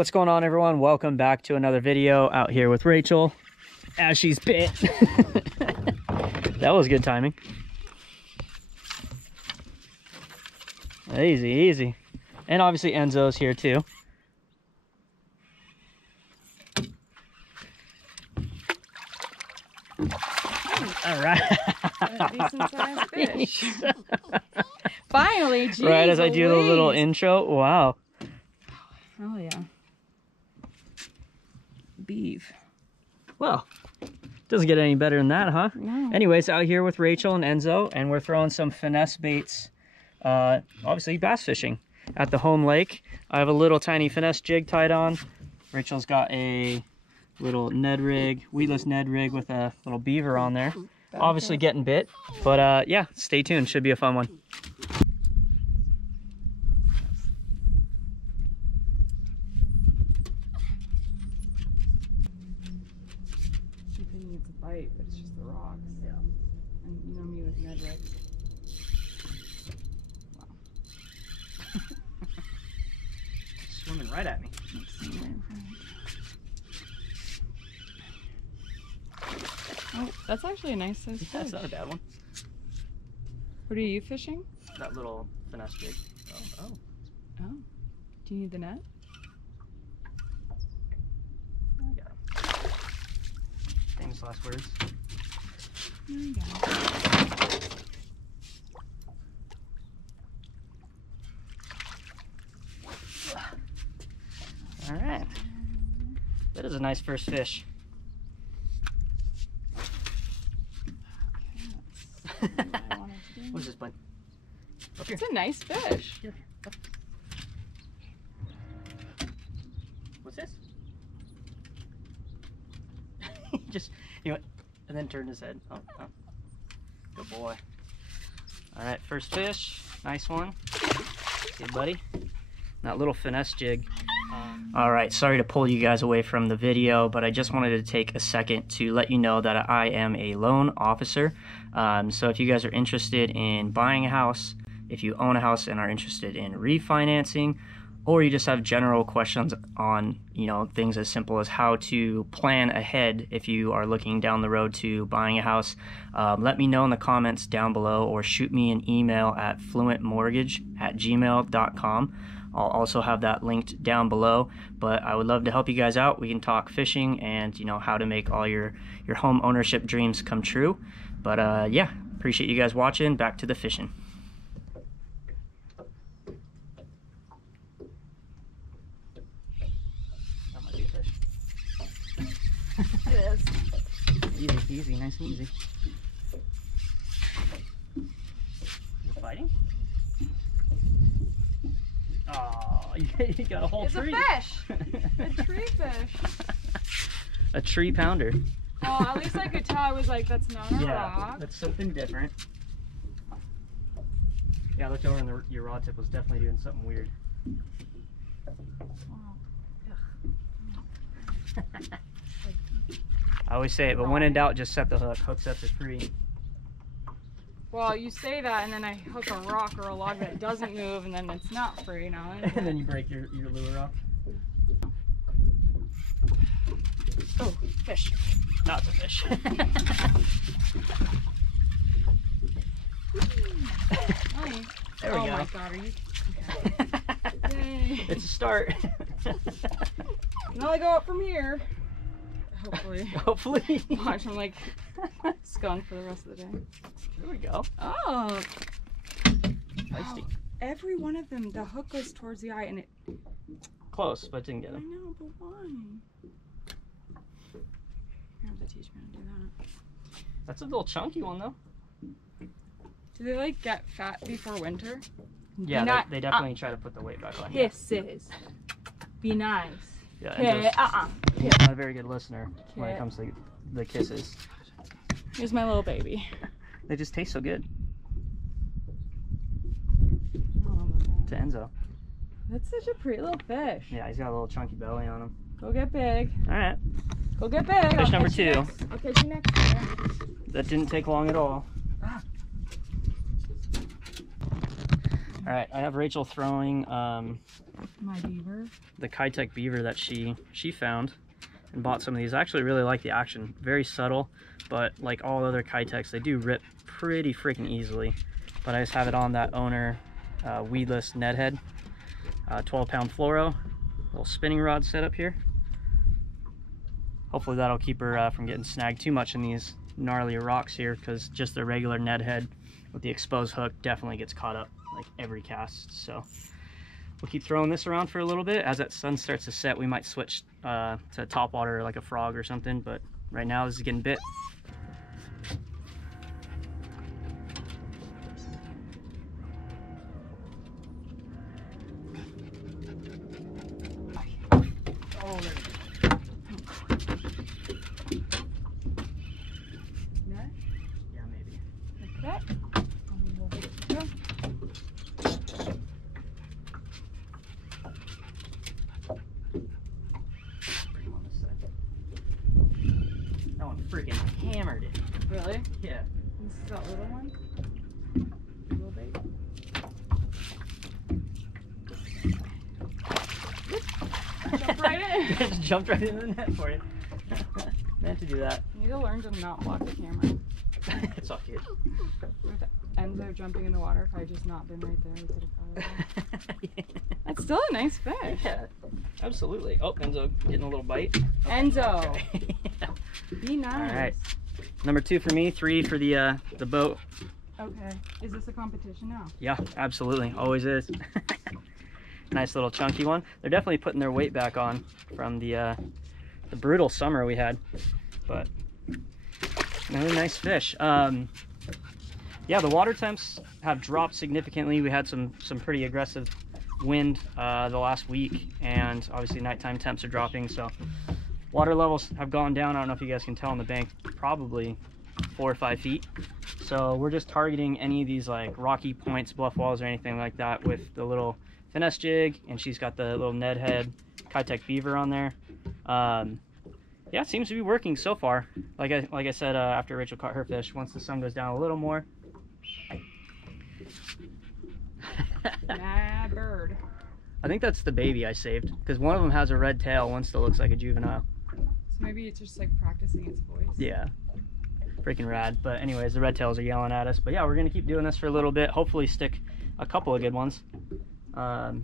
What's going on, everyone? Welcome back to another video out here with Rachel as she's bit. That was good timing. Easy, easy. And obviously Enzo's here too. All right. A decent sized fish. Finally, geez, right as I do the little intro. Wow. Oh yeah. Beef. Well, doesn't get any better than that, huh? No. Anyways, out here with Rachel and Enzo, and we're throwing some finesse baits, obviously bass fishing at the home lake. I have a little tiny finesse jig tied on. Rachel's got a little Ned rig, weedless Ned rig with a little beaver on there. Obviously getting bit, but yeah, stay tuned. Should be a fun one. She thinking it's a bite, but it's just the rocks. Yeah. And you know me with Ned rig. Wow. Swimming right at me. Oh, that's actually a nice size fish. That's not a bad one. What are you fishing? That little finesse jig. Oh. Oh. Do you need the net? I got him. Famous last words. There you go. All right. That is a nice first fish. What's this, bud? Up here. It's a nice fish. Here. Up. What's this? Just, you know what? And then turn his head. Oh. Good boy. All right, first fish. Nice one. See, buddy? That little finesse jig. All right, sorry to pull you guys away from the video, but I just wanted to take a second to let you know that I am a loan officer. So if you guys are interested in buying a house, if you own a house and are interested in refinancing, or you just have general questions on, you know, things as simple as how to plan ahead if you are looking down the road to buying a house, let me know in the comments down below or shoot me an email at fluentmortgage@gmail.com. I'll also have that linked down below, but I would love to help you guys out. We can talk fishing and, you know, how to make all your home ownership dreams come true. But yeah, appreciate you guys watching. Back to the fishing. That might be a fish. It is. Easy, easy, nice and easy. You fighting? Oh, you got a whole tree. It's a fish. A tree fish. A tree pounder. Oh, at least I could tell. I was like, that's not a rock. That's something different. Yeah, I looked over and your rod tip was definitely doing something weird. I always say it, but when in doubt, just set the hook. Hook sets are free. Well, you say that, and then I hook a rock or a log that doesn't move, and then it's not free now. And then you break your lure off. Oh, fish. Not the fish. Nice. There we go. Oh my god, are you? Okay. Yay. It's a start. Can only go up from here. Hopefully. Hopefully. Watch, I'm like skunked for the rest of the day. There we go. Oh. Feisty. Every one of them, the hook goes towards the eye, and it. Close, but didn't get I him. know, but why? You have to teach me how to do that. That's a little chunky one, though. Do they like get fat before winter? Yeah, they definitely try to put the weight back on. Kisses. Be nice. Yeah, Okay, Enzo's not a very good listener when it comes to the kisses. Here's my little baby. They just taste so good. Oh, To Enzo. that's such a pretty little fish. Yeah, he's got a little chunky belly on him. Go get big. All right. Go get big. Fish number 2. I'll catch you next time. That didn't take long at all. All All right, I have Rachel throwing My beaver. the Kitech beaver that she found and bought some of these. I actually really like the action. Very subtle, but like all other Kitechs, they do rip pretty freaking easily. But I just have it on that owner weedless Ned head, 12-pound fluoro, little spinning rod setup here. Hopefully that'll keep her from getting snagged too much in these gnarly rocks here, because just the regular Ned head with the exposed hook definitely gets caught up like every cast. So we'll keep throwing this around for a little bit. As that sun starts to set, we might switch to top water like a frog or something, but right now this is getting bit. Oh, there we go. Net? Yeah, maybe. Like that? And we will get it to go. Bring him on this side. That one freaking hammered it. Really? Yeah. This is that little one? Little bait? Jump right in. Just jumped right into the net for you. Meant to do that. You need to learn to not block the camera. It's all good. With Enzo jumping in the water, if I had just not been right there, we could have followed him. That's still a nice fish. Yeah, absolutely. Oh, Enzo getting a little bite. Enzo, Okay. be nice. All right. Number 2 for me, 3 for the boat. Okay. Is this a competition now? Yeah, absolutely. Always is. Nice little chunky one. They're definitely putting their weight back on from the brutal summer we had. But another nice fish. Yeah, the water temps have dropped significantly. We had some pretty aggressive wind the last week, and obviously nighttime temps are dropping, so water levels have gone down. I don't know if you guys can tell on the bank, probably 4 or 5 feet. So we're just targeting any of these like rocky points, bluff walls, or anything like that with the little finesse jig, and she's got the little Ned head Kitech beaver on there. Yeah, it seems to be working so far. Like I said, after Rachel caught her fish, once the sun goes down a little more. Mad bird. I think that's the baby I saved, because one of them has a red tail, one still looks like a juvenile. So maybe it's just like practicing its voice. Yeah, freaking rad. But anyways, the red tails are yelling at us. But yeah, we're gonna keep doing this for a little bit. Hopefully stick a couple of good ones.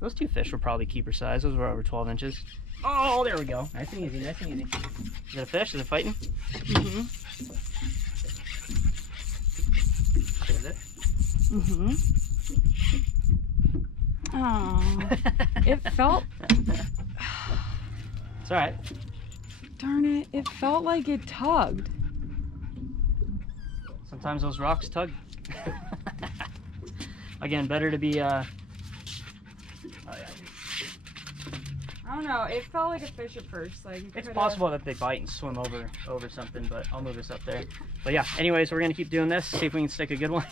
Those 2 fish were probably keeper size. Those were over 12 inches. Oh, there we go. Nice and easy, nice and easy. Is it a fish? Is it fighting? Mm-hmm. Is it? Mm-hmm. Oh, it felt... It's alright. Darn it, it felt like it tugged. Sometimes those rocks tug. Again, better to be, oh, yeah. I don't know, it felt like a fish at first. Like It's possible that they bite and swim over something, but I'll move this up there. But yeah, anyways, we're gonna keep doing this, see if we can stick a good one.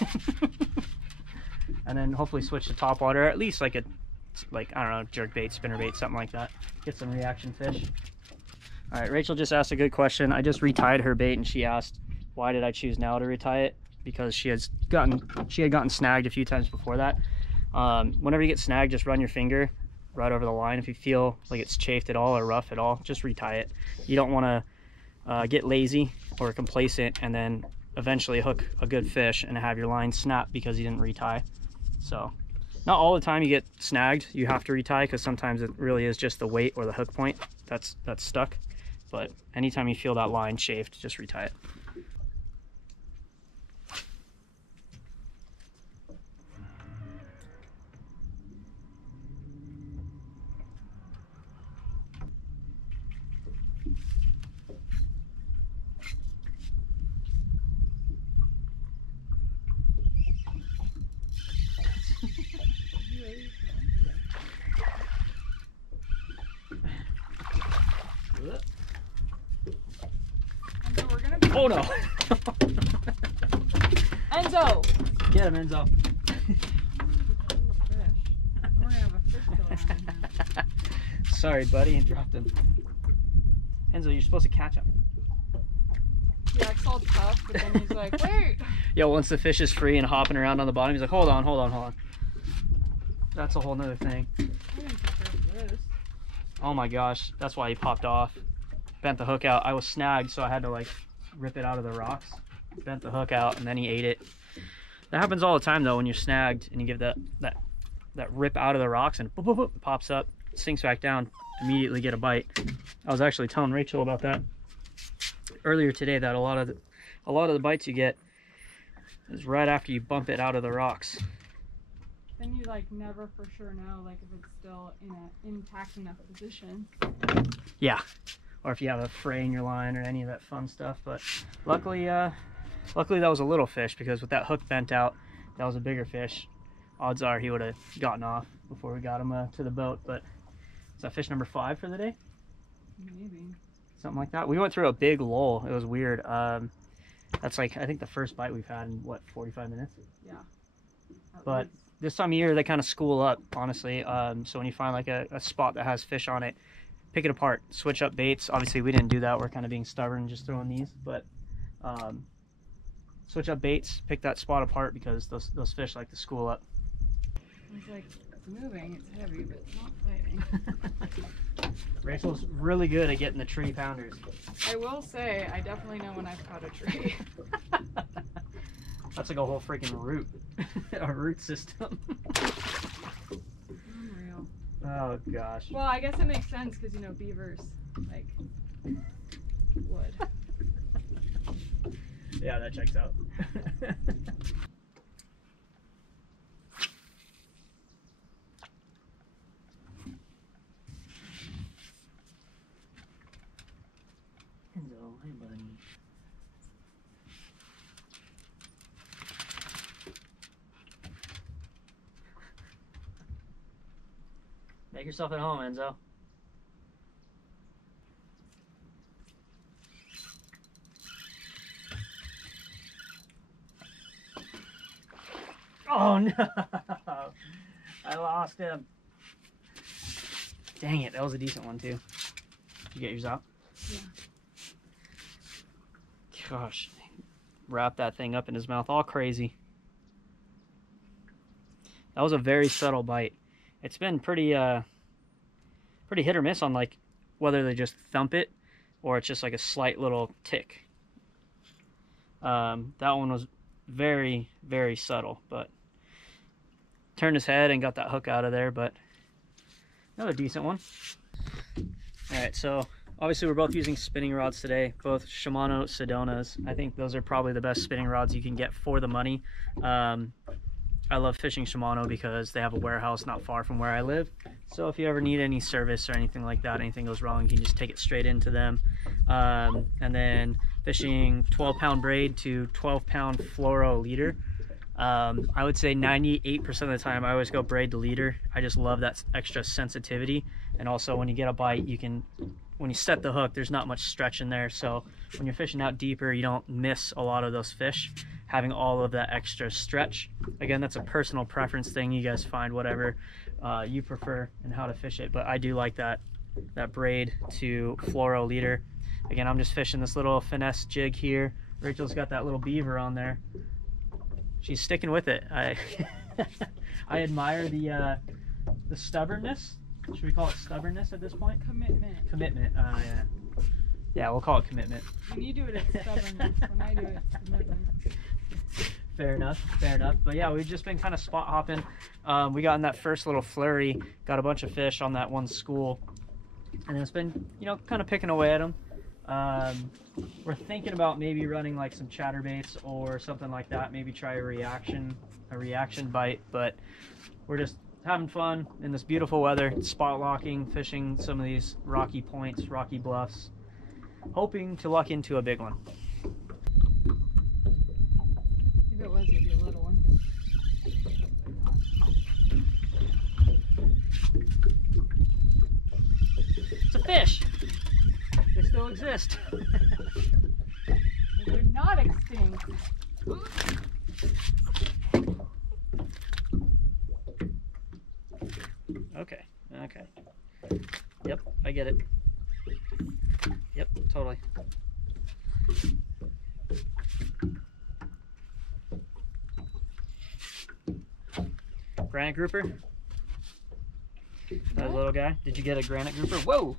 And then hopefully switch to top water, or at least like I don't know, jerk bait, spinner bait, something like that. Get some reaction fish. All right, Rachel just asked a good question. I just retied her bait, and she asked, why did I choose now to retie it? Because she had gotten snagged a few times before that. Whenever you get snagged, just run your finger right over the line. If you feel like it's chafed at all or rough at all, just retie it. You don't want to get lazy or complacent and then eventually hook a good fish and have your line snap because you didn't retie. So not all the time you get snagged you have to retie, because sometimes it really is just the weight or the hook point that's stuck. But anytime you feel that line chafed, just retie it. Enzo, we're gonna be... Oh no! Enzo! Get him, Enzo. We're gonna have a fish killer on our hands. Sorry, buddy, I dropped him. Enzo, you're supposed to catch him. He acts all tough, but then he's like, wait! Yeah, once the fish is free and hopping around on the bottom, he's like, hold on. that's a whole nother thing. I didn't prepare for this. Oh my gosh, that's why he popped off. Bent the hook out. I was snagged, so I had to like rip it out of the rocks. Bent the hook out, and then he ate it. That happens all the time though when you're snagged and you give that rip out of the rocks and boop, boop, boop, it pops up, sinks back down, immediately get a bite. I was actually telling Rachel about that earlier today, that a lot of the bites you get is right after you bump it out of the rocks. Then you like never for sure know like if it's still in an intact enough position. Yeah, or if you have a fray in your line or any of that fun stuff. But luckily that was a little fish, because with that hook bent out, that was a bigger fish. Odds are he would have gotten off before we got him to the boat. But is that fish number 5 for the day? Maybe. Something like that. We went through a big lull. It was weird. That's like, I think the first bite we've had in what, 45 minutes? Yeah. But this time of year they kind of school up, honestly. So when you find like a spot that has fish on it, pick it apart, switch up baits. Obviously we didn't do that. We're kind of being stubborn and just throwing these, but switch up baits, pick that spot apart, because those fish like to school up. It's like, it's moving, it's heavy, but it's not fighting. Rachel's really good at getting the tree pounders. I will say, I definitely know when I've caught a tree. That's like a whole freaking root, a root system. Unreal. Oh gosh. Well, I guess it makes sense because, you know, beavers, like, would. Yeah, that checks out. Enzo, hey buddy. Make yourself at home, Enzo. Oh no! I lost him. Dang it, that was a decent one too. Did you get yours out? Yeah. Gosh, wrap that thing up in his mouth all crazy. That was a very subtle bite. It's been pretty hit or miss on like whether they just thump it or it's just like a slight little tick. That one was very, very subtle, but turned his head and got that hook out of there. But another decent one. All right, so obviously we're both using spinning rods today, both Shimano Sedonas. I think those are probably the best spinning rods you can get for the money. I love fishing Shimano because they have a warehouse not far from where I live. So if you ever need any service or anything like that, anything goes wrong, you can just take it straight into them. And then fishing 12-pound braid to 12-pound fluoro leader. I would say 98% of the time I always go braid to leader. I just love that extra sensitivity. And also when you get a bite, you can, when you set the hook, there's not much stretch in there. So when you're fishing out deeper, you don't miss a lot of those fish, having all of that extra stretch. Again, that's a personal preference thing. You guys find whatever you prefer and how to fish it. But I do like that braid to fluoro leader. Again, I'm just fishing this little finesse jig here. Rachel's got that little beaver on there. She's sticking with it. I admire the stubbornness. Should we call it stubbornness at this point? Commitment. Commitment. Yeah. Yeah, we'll call it commitment. When you do it, it's stubbornness. When I do it, it's commitment. Fair enough. Fair enough. But yeah, we've just been kind of spot hopping. We got in that first little flurry, got a bunch of fish on that one school, and it's been, you know, kind of picking away at them. We're thinking about maybe running like some chatterbaits or something like that. Maybe try a reaction bite, but we're just having fun in this beautiful weather, spot locking, fishing some of these rocky points, rocky bluffs, hoping to luck into a big one. If it was, it'd be a little one. It's a fish. They still exist. They're not extinct. Okay. Yep, I get it. Yep, totally. Granite grouper. That little guy. Did you get a granite grouper? Whoa!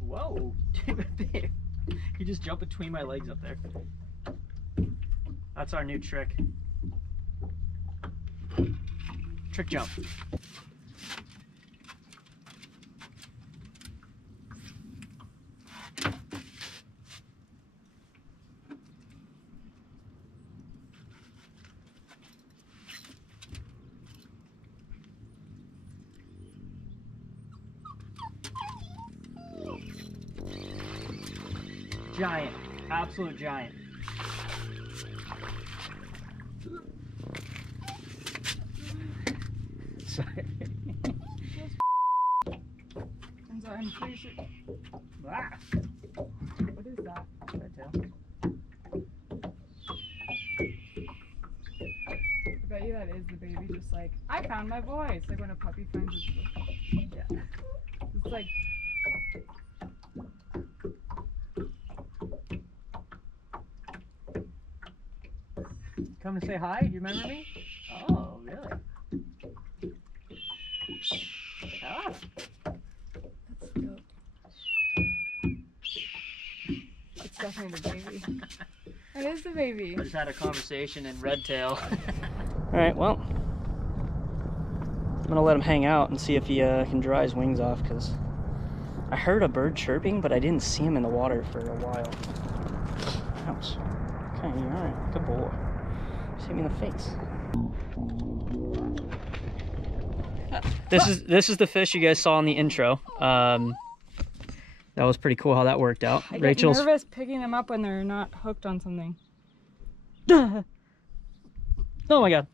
Whoa! You just jumped between my legs up there. That's our new trick. Trick jump. Giant, absolute giant. Sorry. Enzo, I'm pretty sure. Ah. What is that? Red tail. I bet you that is the baby just like, I found my voice. Like when a puppy finds its voice. Yeah. It's like, Come and say hi. Do you remember me? Oh, really? Ah. that's dope. It's definitely the baby. It is the baby. I just had a conversation in red tail. All right, well, I'm gonna let him hang out and see if he can dry his wings off, because I heard a bird chirping, but I didn't see him in the water for a while. Ouch. Okay, you're all right. Good boy. Just hit me in the face. This is the fish you guys saw in the intro. That was pretty cool how that worked out. I get Rachel's nervous picking them up when they're not hooked on something. Oh my god.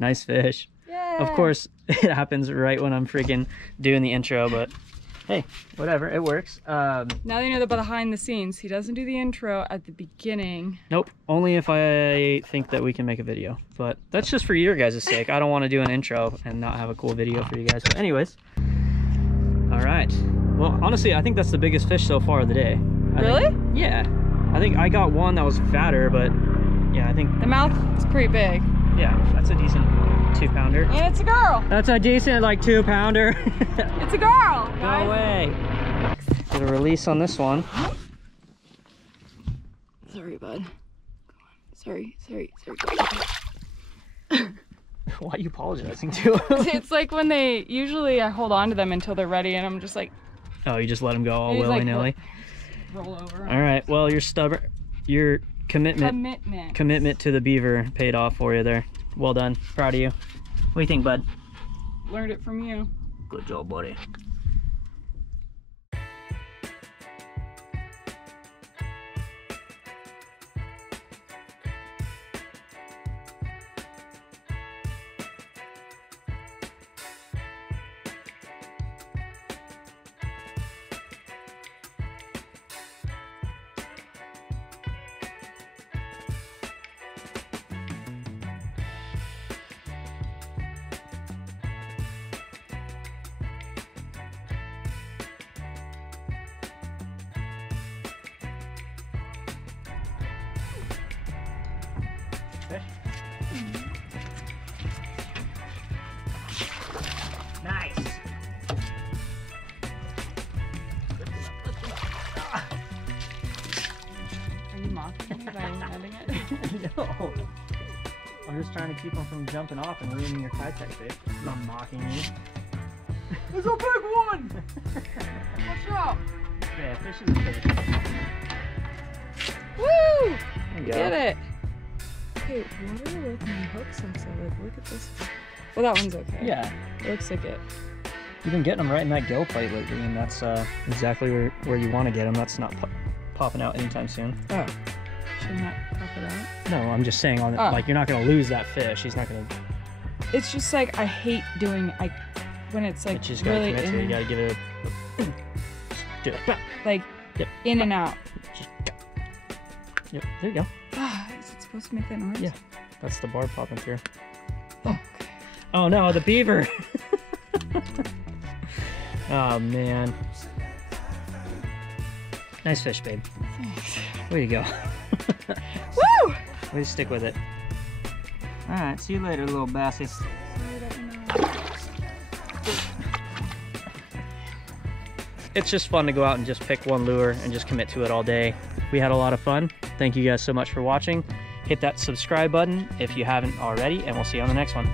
Nice fish. Yeah. Of course, it happens right when I'm freaking doing the intro, but hey, whatever, it works. Now they know the behind the scenes. He doesn't do the intro at the beginning. Nope, only if I think that we can make a video. But that's just for your guys' sake. I don't want to do an intro and not have a cool video for you guys. But anyways, all right. Well, honestly, I think that's the biggest fish so far of the day. Really? Yeah. I think I got one that was fatter, but yeah, I think... The mouth is pretty big. Yeah, that's a decent 2-pounder. And it's a girl. That's a decent, like, 2-pounder. It's a girl, Go guys. away. Get a release on this one. Sorry, bud. Sorry. Why are you apologizing to? It's like when they, usually I hold on to them until they're ready and I'm just like... Oh, you just let him go all He's like, willy-nilly? roll over. All right, well, your commitment to the beaver paid off for you there. Well done. Proud of you. What do you think, bud? Learned it from you. Good job, buddy. Fish? Nice. Are you mocking me by ending it? No. I'm just trying to keep them from jumping off and ruining your Kai-Tech fish. I'm not mocking you. There's a big one! Watch out! Yeah, fish is a fish. Woo! There you go. Get it! Okay, what are you with my hooks and stuff? Like, look at this. Well, that one's okay. Yeah. It looks like it. You've been getting them right in that gill plate lately, and that's exactly where you want to get them. That's not popping out anytime soon. Oh. Shouldn't that pop it out? No, I'm just saying, like, you're not going to lose that fish. He's not going to... It's just like, I hate doing, when it's like You just got to really commit to it. You got to give it a... Do it. like, Yep. in and out. Just... Yep, there you go. Is it supposed to make that noise? Yeah. That's the barb popping through. Oh, okay. Oh no, the beaver! Oh man. Nice fish, babe. Thanks. Way to go. Woo! We just stick with it. All right, see you later, little bassy. It's just fun to go out and just pick one lure and just commit to it all day. We had a lot of fun. Thank you guys so much for watching. Hit that subscribe button if you haven't already, and we'll see you on the next one.